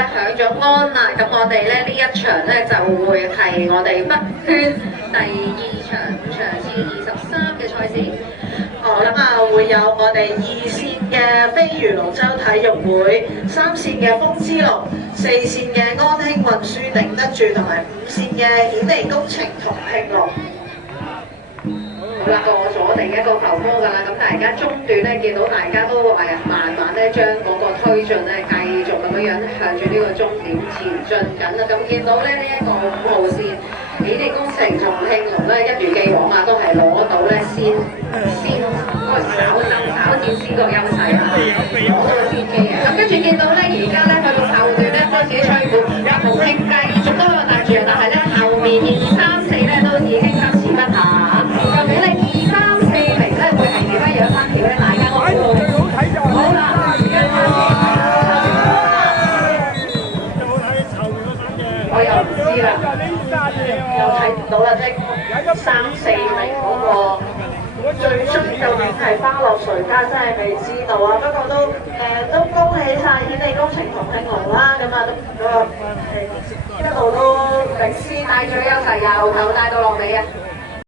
咧響咗安啦，咁我哋咧呢一場咧就會係我哋北圈第2場場次23嘅賽事。咁啊會有我哋2線嘅飛魚龍舟體育會、3線嘅風之龍、4線嘅安興運輸頂得住，同埋5線嘅顯利工程同興龍。好啦，過咗我哋一個浮波㗎啦，咁大家中段咧見到大家都慢慢咧將嗰個推進咧繼續咁樣向住呢個終點前進緊啦。咁見到咧呢一個5號線顯利工程同興龍咧一如既往啊，都係攞到咧先嗰個稍佔先個優勢啊，攞到個先機嘅。咁跟住見到咧而家咧去到後段咧開始吹鼓，同興繼續都喺度帶住，但係咧後面2、3、4咧都已經急遲不下。究竟咧2、3、4名咧會係點樣樣分條咧？大家都好啦，而家開始我又唔知啦，又睇唔到啦，即係3、4名嗰個最終究竟係花落誰家，真係未知道啊！不過都恭喜晒顯利工程同興龍啦，咁啊一路都領先帶咗優勢，由頭帶到落尾啊！